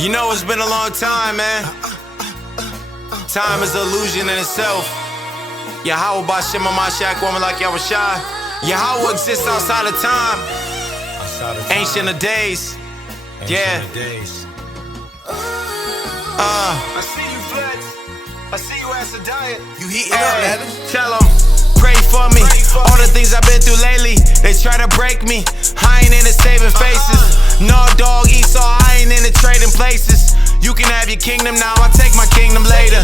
You know it's been a long time, man. Time is an illusion in itself. Yahweh Bashem Amashak, woman like Yahushua. Yahweh exists outside of time. Ancient of days. Yeah. I see you, Flex. I see you as a diet. You heating up, man. Tell them, pray for me. All the things I've been through lately, they try to break me. I ain't into saving faces. No dog Esau, I ain't into trading places. You can have your kingdom now, I'll take my kingdom later.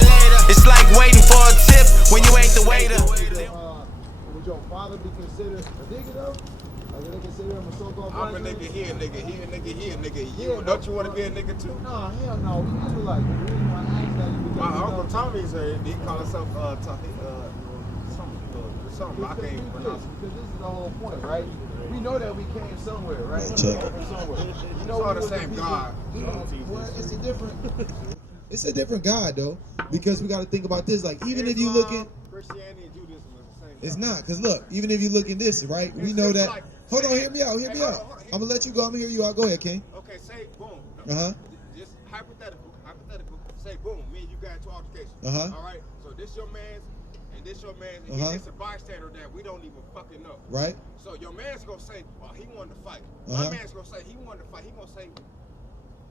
It's like waiting for a tip when you ain't the waiter. Would your father be considered a nigga though? Or do they consider him a so-called black I'm a nigga, he a nigga, he a nigga, he a nigga. Yeah, don't you want to be a nigga too? Nah, hell no. We Israelites. The reason why I asked that is because My Uncle Tommy said he call himself something I can't pronounce. Because this is the whole point, right? We know that we came somewhere, right? Check. You know, it's all the same God. Well, it's a different. It's a different God though, because we got to think about this. Like even if you look at Christianity and Judaism is the same. it's not, because look, even if you look in this, right? We know that. Like, Hold on, hear me out. I'm gonna let you go. I'm gonna hear you out. Go ahead, King. Okay, say boom. Just hypothetical. Say boom. Me and you got into altercation. All right. So this your man's and this your man's. And he's just a bystander that we don't even fucking know. Right. So your man's gonna say, well, he wanted to fight. My man's gonna say he wanted to fight. He gonna say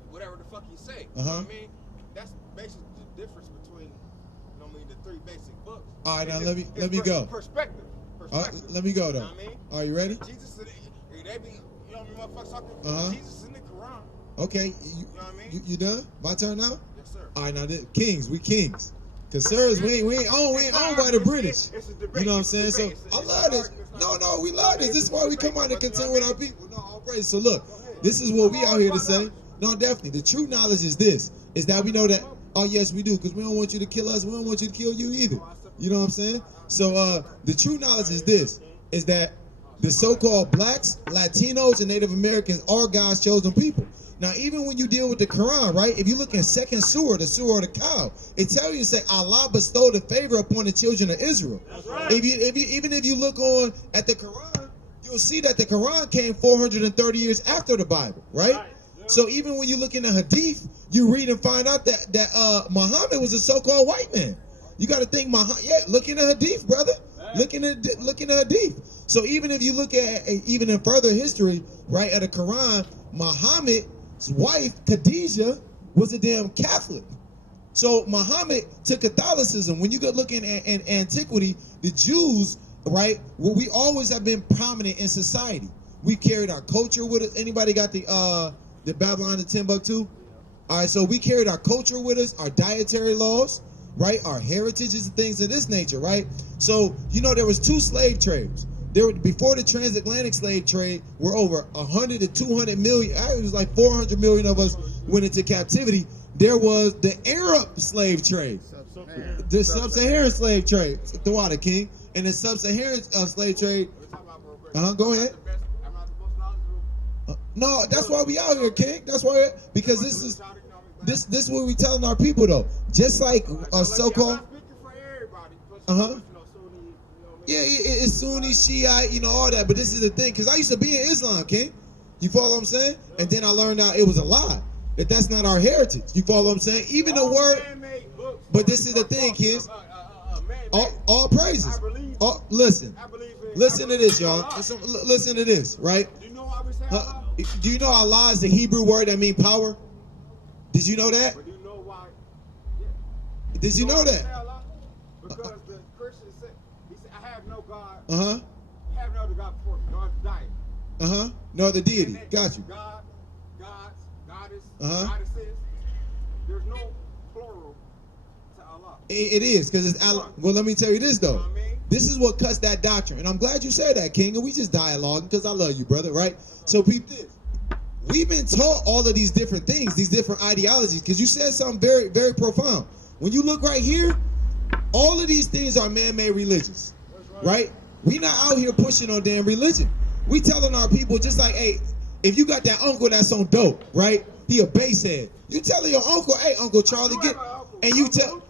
whatever the fuck he say. You know what I mean? That's basically the difference between, you know what I mean, the three basic books. All right, now let me go. Perspective. Let me go though. You know what I mean? Are you ready? Jesus, they be, you know what I mean, motherfuckers talking. Jesus in the Quran. Okay. You know what I mean? You done? My turn now? Yes, sir. All right, now kings, we kings. Cause sirs, we ain't owned by the British. It's a debate. You know what I'm saying? So I love this. No, we love this. This is why we come out and contend with our people. No, all praise. So look, this is what we out here to say. No, definitely. The true knowledge is this: is that we know that. Oh yes, we do, because we don't want you to kill us. We don't want you to kill you either. You know what I'm saying? So the true knowledge is this: is that the so-called blacks, Latinos, and Native Americans are God's chosen people. Now, even when you deal with the Quran, right? If you look in second surah, the surah of the cow, it tells you to say Allah bestowed a favor upon the children of Israel. That's right. Even if you look on at the Quran, you'll see that the Quran came 430 years after the Bible, right? So even when you look in the Hadith, you read and find out that Muhammad was a so-called white man. You got to think Muhammad. Yeah, look in the Hadith, brother. Look in the Hadith. So even if you look at even in further history, right, of the Quran, Muhammad's wife Khadijah was a damn Catholic. So Muhammad took Catholicism. When you go look in antiquity, the Jews, right, well, we always have been prominent in society. We carried our culture with us. Anybody got the Babylon and Timbuktu? All right, so we carried our culture with us, our dietary laws, right, our heritages and things of this nature, right? So you know there was two slave trades. There were, before the transatlantic slave trade, were over 100 to 200 million. It was like 400 million of us went into captivity. There was the Arab slave trade, the sub-Saharan slave trade, Thawada King, and the sub-Saharan slave trade. Go ahead. No, that's why we out here, King. That's why, because this is what we telling our people though. Just like a so-called. Yeah, it's Sunni, Shiite, you know, all that. But this is the thing, because I used to be in Islam, King. You follow what I'm saying? And then I learned out it was a lie. That's not our heritage. You follow what I'm saying? Even the word. But this is the thing, kids. All praises. Listen to this, y'all. Listen to this, right? Do you know Allah is the Hebrew word that means power? Did you know that? Did you know that? Because the Christian said, he said, I have no God. I have no other God before me, no other deity. No other deity. Got you. God, goddess, goddesses. There's no plural to Allah. It is, because it's Allah. Well, let me tell you this, though. You know what I mean? This is what cuts that doctrine. And I'm glad you said that, King. And we just dialoguing because I love you, brother, right? So peep this. We've been taught all of these different things, these different ideologies, because you said something very, very profound. When you look right here, all of these things are man-made religions, right? We not out here pushing on damn religion. We telling our people just like, hey, if you got that uncle that's on dope, right? He a basehead. You telling your uncle, hey, Uncle Charlie, and you tell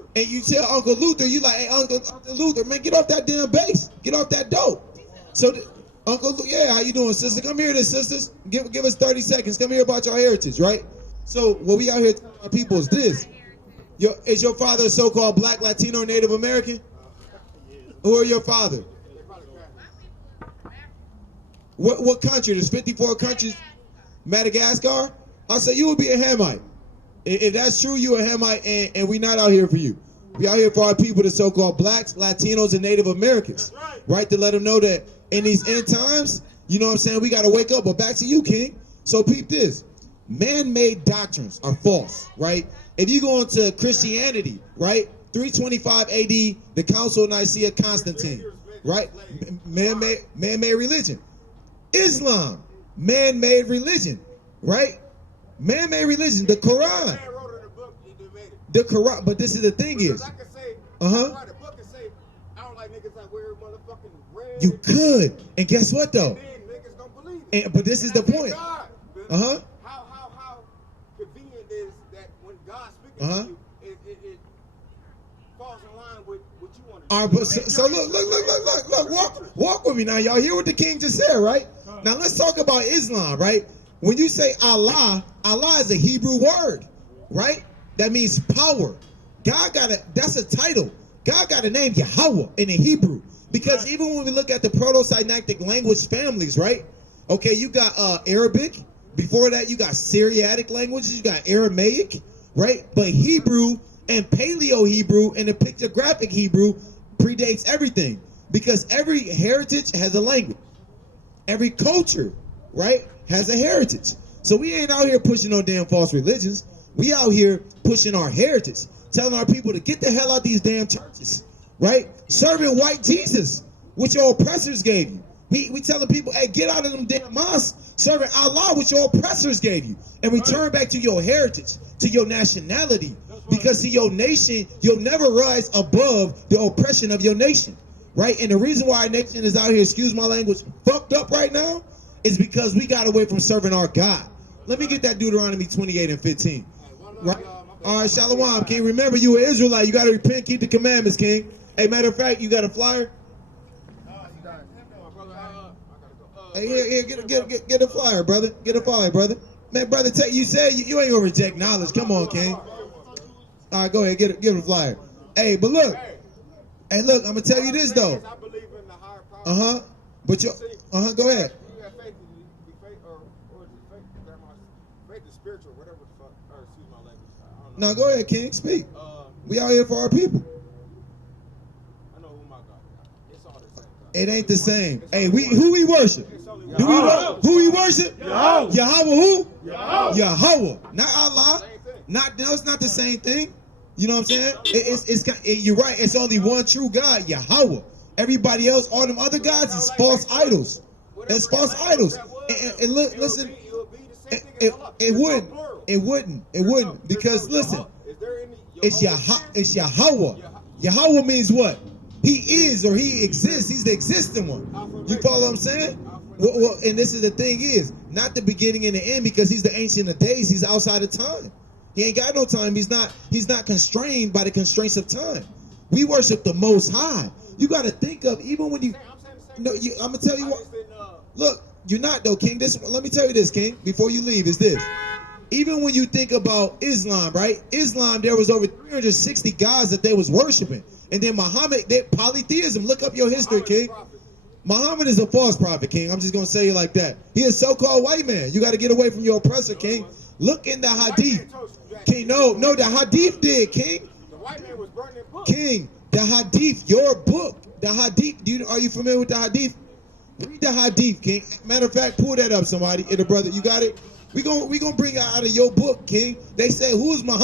Uncle Luther, you like, hey, Uncle Luther, man, get off that damn bass, get off that dope. So Uncle, yeah, how you doing, sister? Come here, sisters. Give us 30 seconds. Come here about your heritage, right? So what we out here telling our people is this. Is your father a so-called black, Latino, or Native American? Who are your father? What country? There's 54 countries. Madagascar? I'll say you would be a Hamite. If that's true, you're a Hamite, and we're not out here for you. We out here for our people, the so-called blacks, Latinos, and Native Americans. Right? To let them know that in these end times, you know what I'm saying, we got to wake up. But back to you, King. So peep this. Man-made doctrines are false, right? If you go into Christianity, right? 325 AD, the Council of Nicaea, Constantine, right? Man-made religion. Islam, man-made religion, right? Man-made religion, the Quran. The Quran, but this is the thing is. I can say, write a book and say, I don't like niggas that wear motherfucking red. You could, and guess what though? And then niggas don't believe it. But this is the point. God, how convenient is that when God speaks to you, it falls in line with what you want to do. All right, but so look, walk with me now. Y'all hear what the king just said, right? Now let's talk about Islam, right? When you say Allah, Allah is a Hebrew word, right? That means power. That's a title. God got a name, Yahweh, in the Hebrew. Because even when we look at the Proto-Sinaitic language families, right? Okay, you got Arabic. Before that, you got Syriac languages. You got Aramaic, right? But Hebrew and Paleo-Hebrew and the pictographic Hebrew predates everything. Because every heritage has a language. Every culture, right, has a heritage. So we ain't out here pushing no damn false religions. We out here pushing our heritage, telling our people to get the hell out these damn churches, right? Serving white Jesus, which your oppressors gave you. We telling people, hey, get out of them damn mosques, serving Allah, which your oppressors gave you, and return back to your heritage, to your nationality. Because to your nation, you'll never rise above the oppression of your nation, right? And the reason why our nation is out here, excuse my language, fucked up right now, is because we got away from serving our God. Let me get that Deuteronomy 28 and 15. Right? All right, Shalom, King. Remember, you an Israelite. You got to repent, keep the commandments, King. Hey, matter of fact, you got a flyer? Hey, here, get a flyer, brother. Get a flyer, brother. Man, brother, you said you ain't gonna reject knowledge. Come on, King. All right, go ahead, give a flyer. Hey, but look. Hey, look, I'm gonna tell you this though. But you, go ahead. No, go ahead, King. Speak. We out here for our people. I know who my God is. It's all the same. It ain't the same. Hey, who we worship? Who we worship? Yahweh who? Yahweh. Not Allah. It's not the same thing. You know what I'm saying? You're right. It's only one true God, Yahweh. Everybody else, all them other gods, is false idols. It's false idols. And look, listen. It wouldn't. Because listen, it's Yahweh. Yahweh means what? He is or he exists. He's the existing one. You follow what I'm saying? Well, and this is the thing is, not the beginning and the end, because he's the ancient of days. He's outside of time. He ain't got no time. He's not constrained by the constraints of time. We worship the Most High. You got to think of, even when you, I'm gonna tell you what. Look, you're not though, King. Let me tell you this, King. Before you leave, is this. Even when you think about Islam, right? Islam, there was over 360 gods that they was worshiping. And then Muhammad, polytheism. Look up your history, King. Muhammad is a false prophet, King. I'm just going to say it like that. He is a so-called white man. You got to get away from your oppressor, King. Look in the Hadith. King, no, the Hadith did, King. The white man was burning books. King, the Hadith, your book. The Hadith, are you familiar with the Hadith? Read the Hadith, King. Matter of fact, pull that up, somebody. Brother, you got it? We gonna bring it out of your book, King. They say, who's Muhammad?